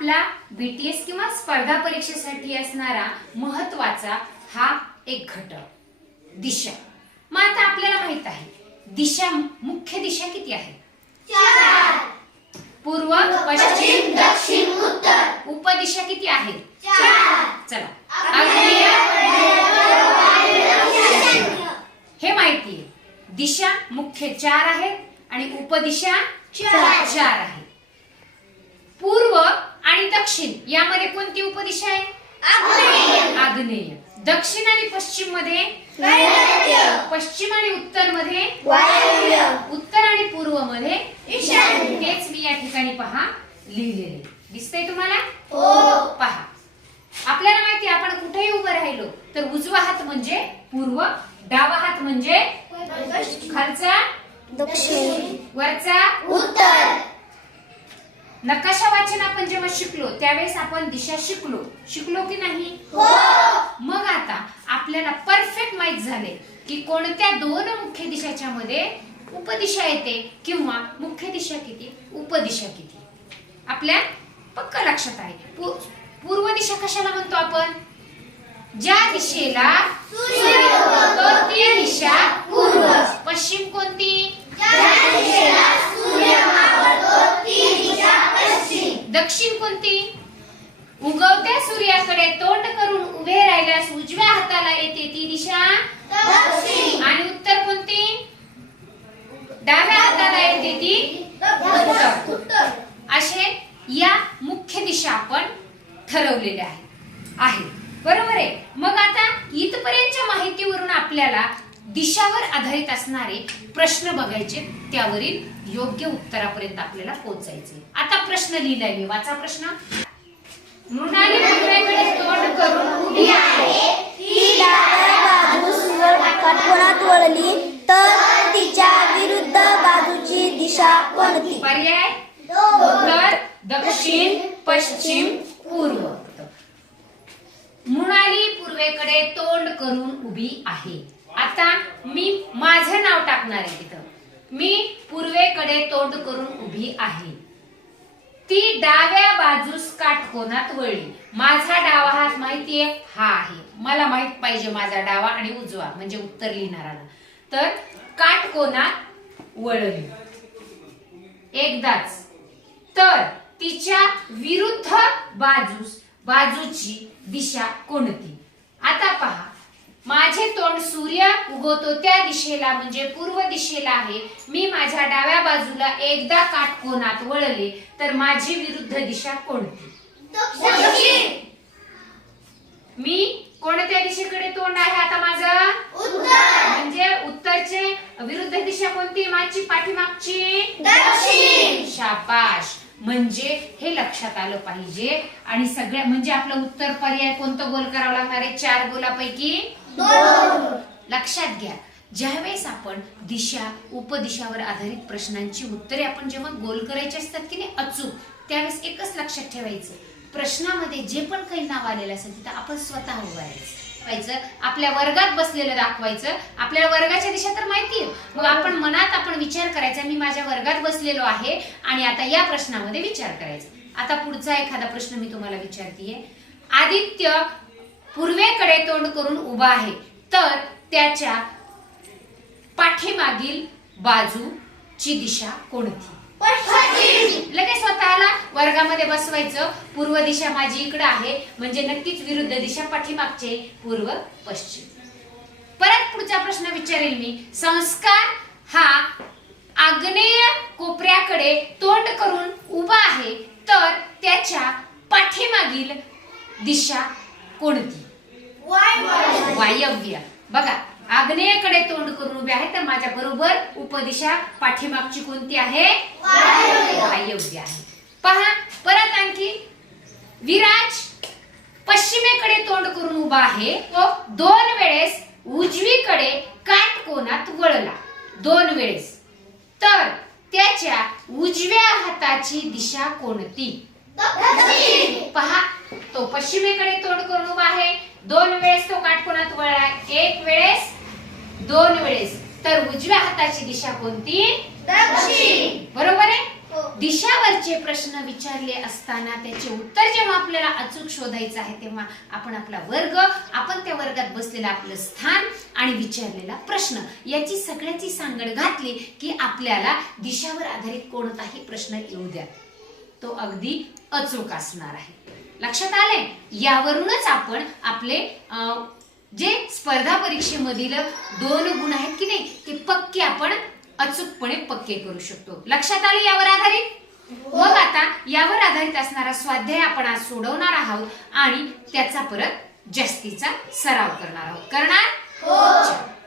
आपला बीटीएस किंवा स्पर्धा परीक्षेसाठी असणारा महत्त्वाचा हा एक घटक दिशा. मग आता आपल्याला माहीत आहे दिशा मुख्य दिशा किती आहे? पूर्व पश्चिम दक्षिण उत्तर. उपदिशा किती आहेत चला. हे माहिती आहे. दिशा मुख्य चार आहेत आणि उपदिशा चार. आहेत पूर्व दक्षिण यामध्ये कोणती उपदिशा आहे? आग्नेय, दक्षिण आणि पश्चिममध्ये पश्चिम आणि उत्तरमध्ये उत्तर आणि पूर्वमध्ये. तेच मी या ठिकाणी पहा लिहिलेले दिसतंय तुम्हाला? हो. पहा. आपल्याला माहिती आपण कुठेही उभं राहिलो तर उजवा हात म्हणजे पूर्व डावा हात म्हणजे? खालचा? दक्षिण. वरचा? उत्तर. नकाशा वाचन आपण जेव्हा शिकलो त्यावेळेस आपण दिशा शिकलो. शिकलो की नाही? हो! मग आता आपल्याला परफेक्ट माहीत झाले की कोणत्या दोन मुख्य दिशाच्या मध्ये उपदिशा येते किंवा मुख्य दिशा किती उपदिशा किती. आपल्या पक्क लक्षात आहे. पूर्व दिशा कशाला म्हणतो आपण? ज्या दिशेला सूर्य उगवतो ती दिशा पूर्व. पश्चिम कोणती ज्या दिशेला सूर्य मावळतो ती दिशा पश्चिम दक्षिण कोणती? उगवत्या सूर्याकडे तोंड करून उभे राहिल्यास उजव्या हाताला येते ती दिशा. आणि उत्तर कोणती? डाव्या हाताला येते ती उत्तर. असे या मुख्य दिशा आपण ठरवलेल्या आहे आहे. बरोबर आहे. मग आता इथपर्यंतच्या माहितीवरून आपल्याला दिशावर आधारित असणारे प्रश्न बघायचे त्यावरील योग्य उत्तरापर्यंत आपल्याला पोहोचायचे. आता प्रश्न लिहिलाय मी. वाचा प्रश्न. मृणाली पूर्वेकडे तोंड करून उभी आहे. ती डाव्या बाजूस वळली? तर तिच्या विरुद्ध बाजूची दिशा कोणती? पर्याय. उत्तर दक्षिण पश्चिम पूर्व. मृणाली पूर्वेकडे तोंड करून उभी आहे. आता मी माझं नाव टाकणार आहे तिथं. मी पूर्वेकडे तोंड करून उभी आहे. ती डाव्या बाजूस काटकोनात वळली. माझा डावा हात माहितीये? हा आहे. मला माहीत पाहिजे माझा डावा आणि उजवा म्हणजे उत्तर लिहिणाराला तर काटकोनात वळली. एकदाच. तर तिच्या विरुद्ध बाजूस बाजूची दिशा कोणती? आता पहा. माझे तोंड सूर्य उगवतो त्या दिशेला म्हणजे पूर्व दिशेला आहे. मी माझ्या डाव्या बाजूला एकदा काटकोनात वळले तर माझी विरुद्ध दिशा कोणती? मी कोणत्या दिशेकडे तोंड आहे आता माझं? उत्तर. म्हणजे उत्तरचे विरुद्ध दिशा कोणती? माझी पाठीमागची? दक्षिण. शाबाश. म्हणजे हे लक्षात आलं पाहिजे. आणि सगळ्या म्हणजे आपलं उत्तर पर्याय कोणतं गोल करावं लागणार आहे? चार गोलापैकी लक्षात घ्या. ज्यावेळेस आपण दिशा उपदिशावर आधारित प्रश्नांची उत्तरे आपण जेव्हा गोल करायची असतात की नाही अचूक त्यावेळेस एकच लक्षात ठेवायचं. प्रश्नामध्ये जे पण काही नाव आलेलं असेल तिथं आपण स्वतः उभारायचं आपल्या वर्गात बसलेलं दाखवायचं. आपल्याला वर्गाच्या दिशा तर माहिती आहे. मग आपण मनात आपण विचार करायचा मी माझ्या वर्गात बसलेलो आहे आणि आता या प्रश्नामध्ये विचार करायचा. आता पुढचा एखादा प्रश्न मी तुम्हाला विचारतीये. आदित्य पूर्वेकडे तोंड करून उभा आहे. तर त्याच्या पाठीमागील बाजूची दिशा कोणती? पश्चिम! लगेच स्वतःला वर्गामध्ये बसवायचं. पूर्व दिशा माझी इकडे आहे. म्हणजे नक्कीच विरुद्ध दिशा पाठीमागचे पूर्व पश्चिम. परत पुढचा प्रश्न विचारेल मी. संस्कार हा आग्नेय कोपऱ्याकडे तोंड करून उभा आहे. तर त्याच्या पाठीमागील दिशा कोणती? वायव्य. बघा आग्नेयकडे तोंड करून उभे आहे तर माझ्या बरोबर उपदिशा पाठीमागची कोणती आहे? वायव्य. आहे. पहा परत आणखी. विराज पश्चिमेकडे तोंड करून उभा आहे. तो दोन वेळेस उजवीकडे काटकोनात वळला. दोन वेळेस. तर त्याच्या उजव्या हाताची दिशा कोणती? पहा तो पश्चिमेकडे तोंड करून उभा आहे. दोन वेळेस तो काटकोनात वळला एक वेळेस दोन वेळेस. तर उजव्या हाताची दिशा कोणती? दक्षिण. बरोबर आहे? हो. दिशावरचे प्रश्न विचारले असताना त्याचे उत्तर जेव्हा आपल्याला अचूक शोधायचं आहे तेव्हा आपण आपला वर्ग आपण त्या वर्गात बसलेलं आपलं स्थान आणि विचारलेला प्रश्न. याची सगळ्याची सांगड घातली की आपल्याला दिशावर आधारित कोणताही प्रश्न येऊ द्या. तो अगदी अचूक असणार आहे. लक्षात आले यावरूनच आपण आपले जे स्पर्धा परीक्षेमधील दोन गुण आहेत की नाही ते पक्के आपण अचूकपणे पक्के करू शकतो. लक्षात आले यावर आधारित? मग आता यावर आधारित असणारा स्वाध्याय आपण आज सोडवणार आहोत आणि त्याचा परत जास्तीचा सराव करणार आहोत. करणार? हो.